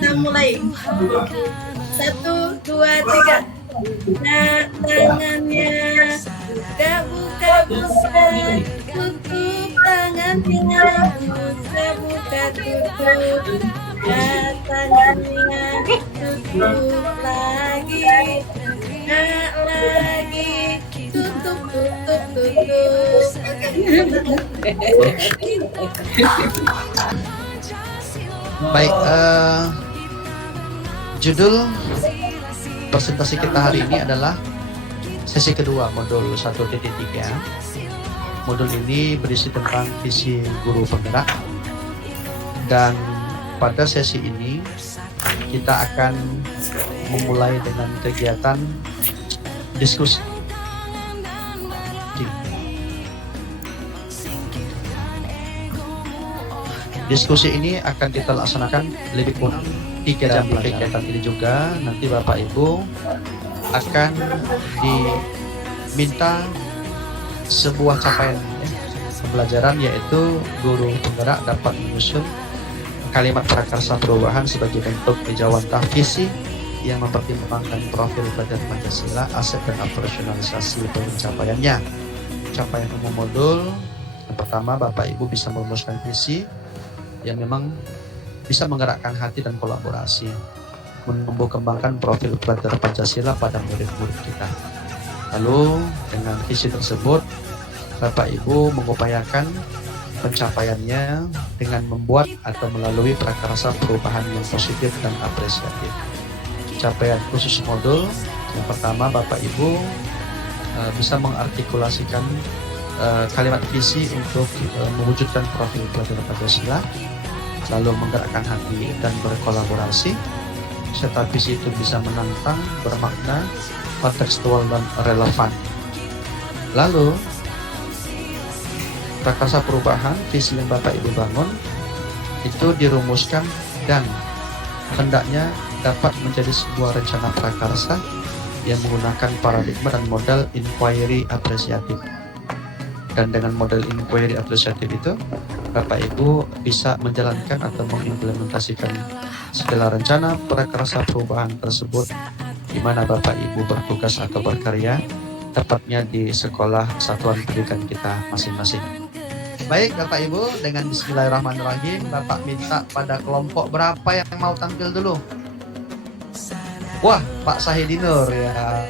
Kita mulai. 1, 2, 3. Nah, tangannya buka, tutup tangannya, buka, tutup. Tangannya tutup lagi, lagi, tutup. Baik, judul presentasi kita hari ini adalah sesi kedua modul 1.3. Modul ini berisi tentang visi guru penggerak, dan pada sesi ini kita akan memulai dengan kegiatan diskusi. Diskusi ini akan kita laksanakan lebih kurang 3 jam. Kegiatan ini juga nanti Bapak Ibu akan diminta sebuah capaian pembelajaran, yaitu guru penggerak dapat menyusun kalimat prakarsa perubahan sebagai bentuk ejawantah visi yang mempertimbangkan profil pelajar Pancasila, aset dan operasionalisasi pencapaiannya. Capaian umum modul yang pertama, Bapak Ibu bisa merumuskan visi yang memang bisa menggerakkan hati dan kolaborasi, menumbuh kembangkan profil pelajar Pancasila pada murid-murid kita. Lalu dengan visi tersebut, Bapak Ibu mengupayakan pencapaiannya dengan membuat atau melalui prakarsa perubahan yang positif dan apresiatif. Capaian khusus modul yang pertama, Bapak Ibu bisa mengartikulasikan kalimat visi untuk mewujudkan profil pelajar Pancasila, lalu menggerakkan hati dan berkolaborasi, serta visi itu bisa menantang, bermakna, kontekstual dan relevan. Lalu prakarsa perubahan visi yang Bapak Ibu bangun itu dirumuskan dan hendaknya dapat menjadi sebuah rencana prakarsa yang menggunakan paradigma dan model inquiry apresiatif. Dan dengan model inquiry apresiatif itu, Bapak Ibu bisa menjalankan atau mengimplementasikan segala rencana prakarsa perubahan tersebut di mana Bapak Ibu bertugas atau berkarya, tepatnya di sekolah satuan pendidikan kita masing-masing. Baik Bapak Ibu, dengan bismillahirrahmanirrahim, Bapak minta pada kelompok berapa yang mau tampil dulu? Wah, Pak Sahidinur ya.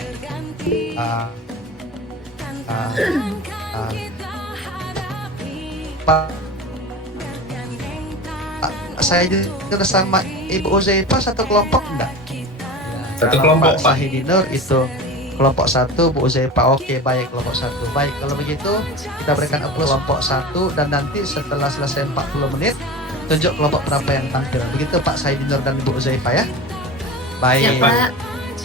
Pak saya juga sama Ibu Uzaifah satu kelompok enggak? Satu kelompok Pak Sahidinur itu kelompok 1, Bu Uzaifah. Oke, baik, kelompok 1. Baik, kalau begitu kita berikan aplaus kelompok 1, dan nanti setelah selesai 40 menit tunjuk kelompok berapa yang tampil. Begitu Pak Sahidinur dan Ibu Uzaifah ya. Baik. Ya, Pak.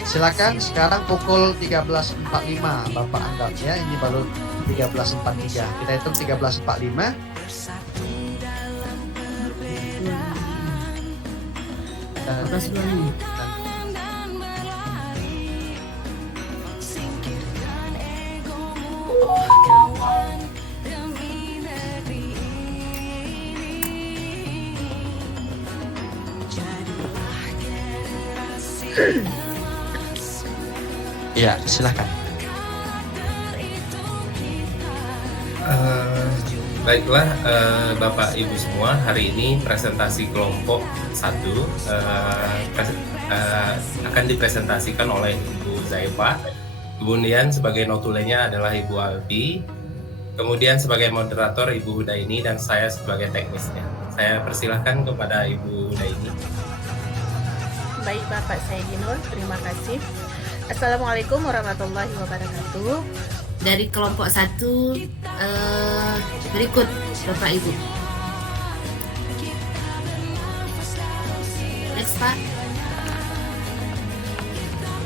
Silakan sekarang pukul 13.45 Bapak anggap ya, ini baru 13.43. Kita hitung 13.45. Ya, silakan. Baiklah, Bapak Ibu semua, hari ini presentasi kelompok 1 akan dipresentasikan oleh Ibu Zaifah. Kemudian sebagai notulenya adalah Ibu Albi. Kemudian sebagai moderator Ibu Hudaini dan saya sebagai teknisnya. Saya persilahkan kepada Ibu Hudaini. Baik Bapak Sahidinur, terima kasih. Assalamualaikum warahmatullahi wabarakatuh. Dari kelompok 1 berikut Bapak Ibu. Next Pak.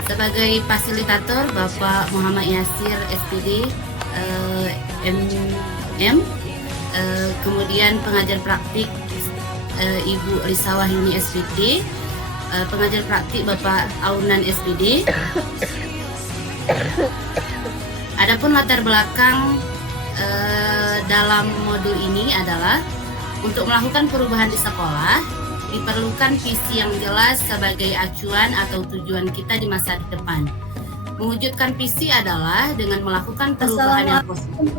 Sebagai fasilitator Bapak Muhammad Yasir SPD MM, kemudian pengajar praktik Ibu Risa Wahyuni SPD, pengajar praktik Bapak Aunan SPD. Adapun latar belakang dalam modul ini adalah untuk melakukan perubahan di sekolah diperlukan visi yang jelas sebagai acuan atau tujuan kita di masa depan. Mewujudkan visi adalah dengan melakukan perubahan yang positif.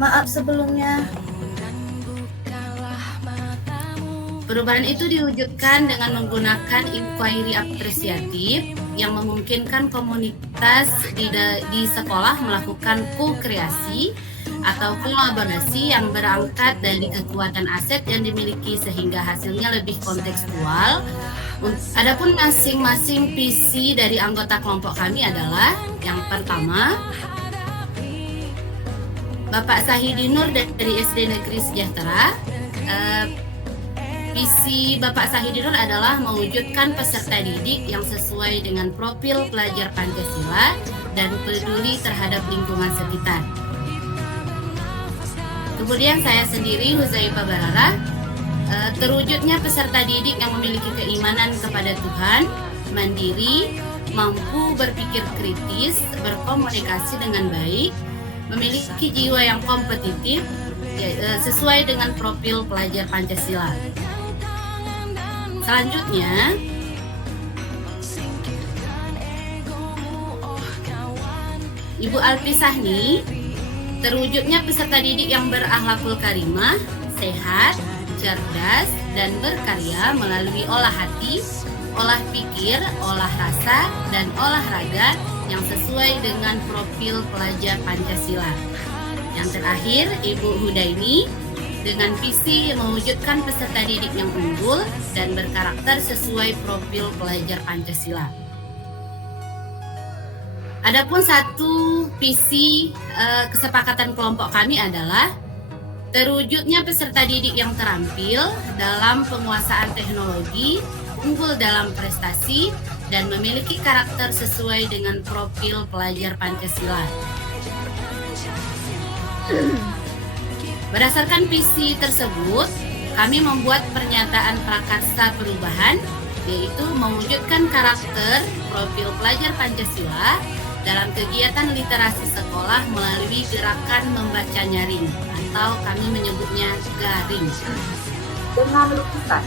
Maaf sebelumnya. Perubahan itu diwujudkan dengan menggunakan inquiry apresiatif yang memungkinkan komunitas di sekolah melakukan co-kreasi atau kolaborasi yang berangkat dari kekuatan aset yang dimiliki sehingga hasilnya lebih kontekstual. Adapun masing-masing visi dari anggota kelompok kami adalah yang pertama, Bapak Sahidinur dari SD Negeri Sejahtera. Visi Bapak Sahidinur adalah mewujudkan peserta didik yang sesuai dengan profil pelajar Pancasila dan peduli terhadap lingkungan sekitar. Kemudian saya sendiri, Huzaifah Barara, terwujudnya peserta didik yang memiliki keimanan kepada Tuhan, mandiri, mampu berpikir kritis, berkomunikasi dengan baik, memiliki jiwa yang kompetitif, sesuai dengan profil pelajar Pancasila. Selanjutnya, Ibu Alfi Sahni, terwujudnya peserta didik yang berakhlakul karimah, sehat, cerdas, dan berkarya melalui olah hati, olah pikir, olah rasa, dan olahraga yang sesuai dengan profil pelajar Pancasila. Yang terakhir, Ibu Hudaini, dengan visi mewujudkan peserta didik yang unggul dan berkarakter sesuai profil pelajar Pancasila. Adapun satu visi kesepakatan kelompok kami adalah terwujudnya peserta didik yang terampil dalam penguasaan teknologi, unggul dalam prestasi, dan memiliki karakter sesuai dengan profil pelajar Pancasila. Berdasarkan visi tersebut, kami membuat pernyataan prakarsa perubahan, yaitu mewujudkan karakter profil pelajar Pancasila dalam kegiatan literasi sekolah melalui gerakan membaca nyaring, atau kami menyebutnya garing. Dengan lukisan,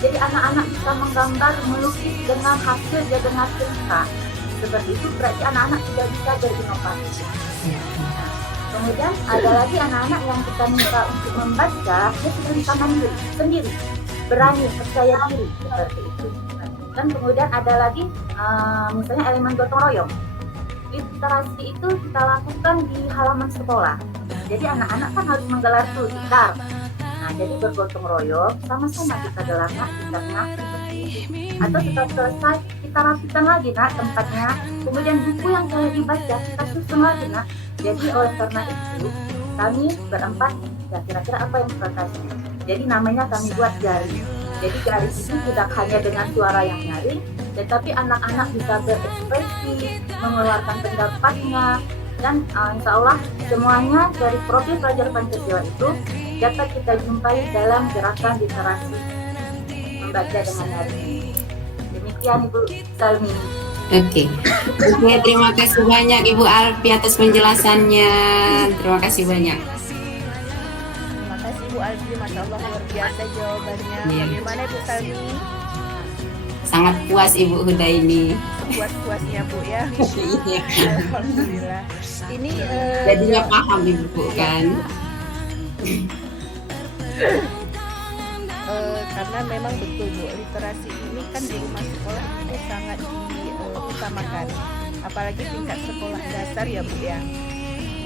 jadi anak-anak bisa menggambar, melukis dengan hasil dia dengan cerita. Seperti itu berarti anak-anak sudah bisa berinovasi. Kemudian ada lagi anak-anak yang kita minta untuk membaca, dia sudah bisa mandiri sendiri, berani, percaya diri, seperti itu. Dan kemudian ada lagi misalnya elemen gotong royong. Literasi itu kita lakukan di halaman sekolah. Jadi anak-anak kan harus menggelar tuh tikar. Nah, jadi bergotong royong, sama-sama kita gelarkan tikarnya. Atau setelah selesai, kita rapikan lagi nak tempatnya. Kemudian buku yang telah dibaca, kita susun lagi nak. Jadi oleh karena itu, kami berempat, ya kira-kira apa yang kita kasih. Jadi namanya kami buat garing. Jadi garing itu tidak hanya dengan suara yang nyaring, tetapi anak-anak bisa berekspresi, mengeluarkan pendapatnya, dan insya Allah semuanya dari profil pelajar Pancasila itu dapat kita jumpai dalam gerakan literasi membaca dengan nyaring. Demikian Ibu Salmi. Oke, terima kasih banyak Ibu Alfi atas penjelasannya. Terima kasih banyak. Terima kasih Bu Alfi, Masya Allah luar biasa jawabannya. Iya. Bagaimana Bu Salmi? Sangat puas Ibu Hudaini. Puas-puasnya Bu ya. Iya. Alhamdulillah. Ini Jadinya paham Ibu kan. karena memang betul Bu, literasi ini kan di rumah sekolah itu sangat diutamakan, apalagi tingkat sekolah dasar ya Bu ya.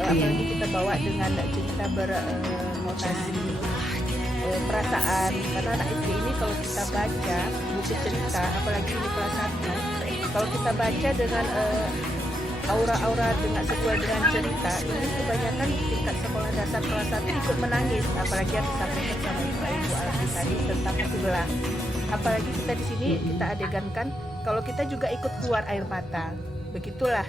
Apalagi kita bawa dengan cerita bernotasi perasaan, karena anak SD ini kalau kita baca buku cerita, apalagi ini kelas 1, kalau kita baca dengan aura-aura dengan sesuai dengan cerita, ini kebanyakan tingkat sekolah dasar kelas 1 ikut menangis, apalagi yang disampaikan sama Ibu Alfi tadi tentang sebelah. Apalagi kita di sini kita adegankan kalau kita juga ikut keluar air mata. Begitulah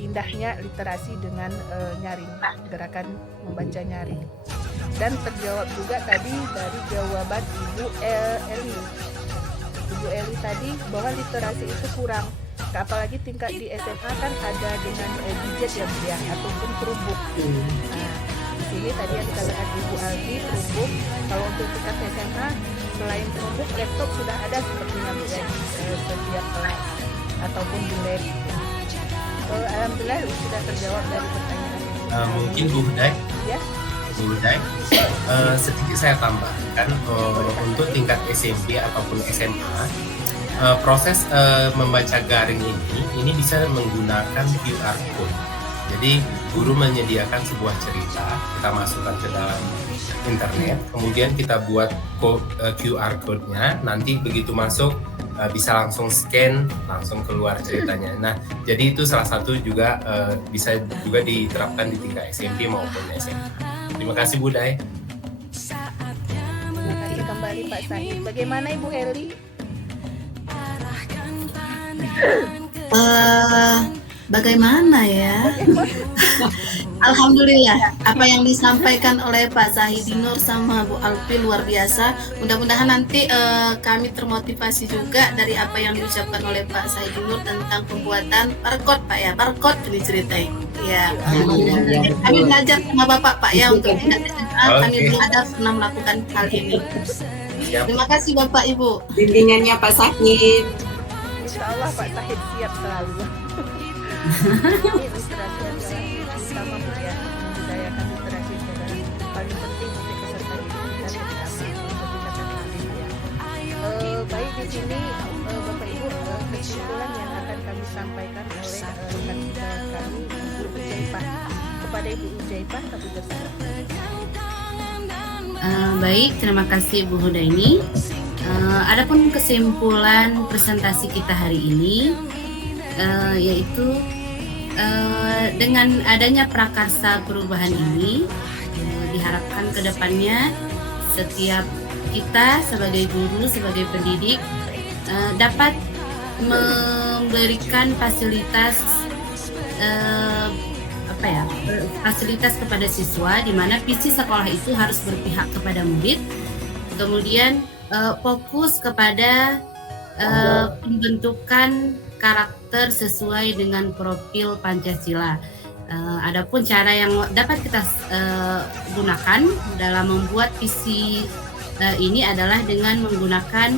indahnya literasi dengan nyaring, gerakan membaca nyaring. Dan terjawab juga tadi dari jawaban Ibu Eli. Ibu Eli tadi bahwa literasi itu kurang. Apalagi tingkat di SMA kan ada dengan gadget ya Bu ya, ataupun terubuk. Nah, di sini tadi yang dikatakan Ibu Alfi terubuk. Kalau untuk tingkat SMA selain Chromebook, laptop sudah ada sepertinya Bu ya di setiap kelas ataupun di lab. Alhamdulillah sudah terjawab dari pertanyaan. Mungkin Bu Hudai, Ya. Bu Hudai, sedikit saya tambahkan untuk tingkat SMP ataupun SMA, proses membaca garing ini bisa menggunakan QR code. Jadi guru menyediakan sebuah cerita, kita masukkan ke dalam internet, kemudian kita buat QR code-nya, nanti begitu masuk bisa langsung scan, langsung keluar ceritanya. Nah, jadi itu salah satu juga bisa juga diterapkan di tingkat SMP maupun SMA. Terima kasih Bu Dai. Terima kasih kembali Pak Sahid. Bagaimana Ibu Heli? Bagaimana ya? Alhamdulillah, apa yang disampaikan oleh Pak Zahidinur sama Bu Alfi luar biasa. Mudah-mudahan nanti kami termotivasi juga dari apa yang diucapkan oleh Pak Zahidinur tentang pembuatan barcode, Pak ya. Barcode diceritain. Ya. Kami belajar sama Bapak Pak ya untuk tingkat SMA. Kami belum ada pernah melakukan hal ini. Terima kasih Bapak Ibu. Bimbingannya Pak Sakit. Insya Allah Pak Sahid siap selalu. Ini literasi adalah utama Bu ya, membudayakan literasi adalah paling penting untuk peserta didik dan baik di sini Bapak Ibu, kesimpulan yang akan kami sampaikan oleh rekan kami Ibu Ujaipah. Kepada Ibu Ujaipah kami berserah. Baik, terima kasih Bu Hudaini. Adapun kesimpulan presentasi kita hari ini yaitu dengan adanya prakarsa perubahan ini diharapkan ke depannya setiap kita sebagai guru, sebagai pendidik dapat memberikan fasilitas fasilitas kepada siswa, di mana visi sekolah itu harus berpihak kepada murid, kemudian fokus kepada pembentukan karakter sesuai dengan profil Pancasila. Adapun cara yang dapat kita gunakan dalam membuat visi ini adalah dengan menggunakan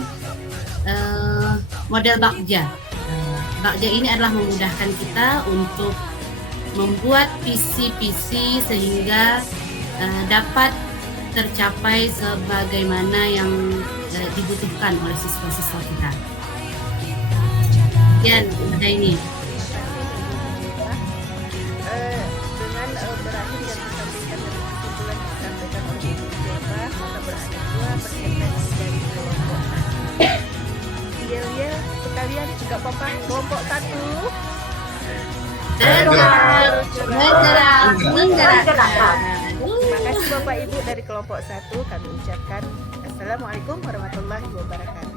model Bagja. Bagja ini adalah memudahkan kita untuk membuat visi-visi sehingga dapat tercapai sebagaimana yang dibutuhkan oleh siswa-siswa kita. Dan ada ini. Dengan berakhir yang disampaikan dari kesimpulan yang disampaikan oleh Ibu Ujaipah, maka berakhir pula presentasi dari kelompok 1. Iya, sekalian juga Bapak kelompok 1. Menggerakkan. Terima kasih Bapak Ibu dari kelompok 1. Kami ucapkan Assalamualaikum warahmatullahi wabarakatuh.